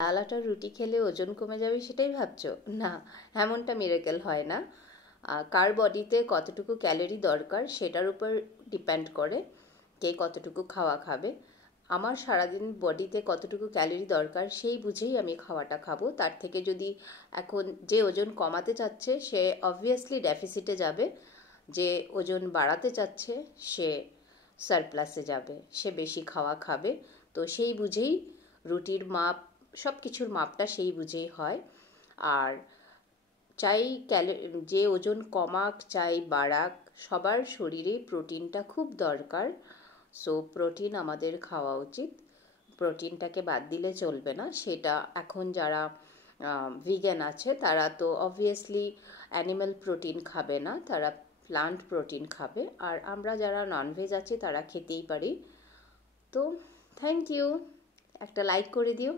লাল আটার রুটি খেলে ওজন কমে যাবে সেটাই ভাবছো? না, এমনটা মিরাকেল হয় না। কার বডিতে কতটুকু ক্যালোরি দরকার সেটার উপর ডিপেন্ড করে কে কতটুকু খাওয়া খাবে। আমার সারাদিন বডিতে কতটুকু ক্যালোরি দরকার সেই বুঝেই আমি খাওয়াটা খাবো। তার থেকে যদি এখন যে ওজন কমাতে চাচ্ছে সে অবভিয়াসলি ডেফিসিটে যাবে, যে ওজন বাড়াতে চাচ্ছে সে সারপ্লাসে যাবে, সে বেশি খাওয়া খাবে। তো সেই বুঝেই রুটির মাপ, সব কিছুর মাপটা সেই বুঝেই হয়। আর চাই যে ওজন কমাক চাই বাড়াক, সবার শরীরে প্রোটিনটা খুব দরকার। সো প্রোটিন আমাদের খাওয়া উচিত, প্রোটিনটাকে বাদ দিলে চলবে না। সেটা এখন যারা ভিগান আছে তারা তো অবভিয়াসলি অ্যানিম্যাল প্রোটিন খাবে না, তারা প্লান্ট প্রোটিন খাবে। আর আমরা যারা ননভেজ আছি তারা খেতেই পারি। তো থ্যাংক ইউ, একটা লাইক করে দিও।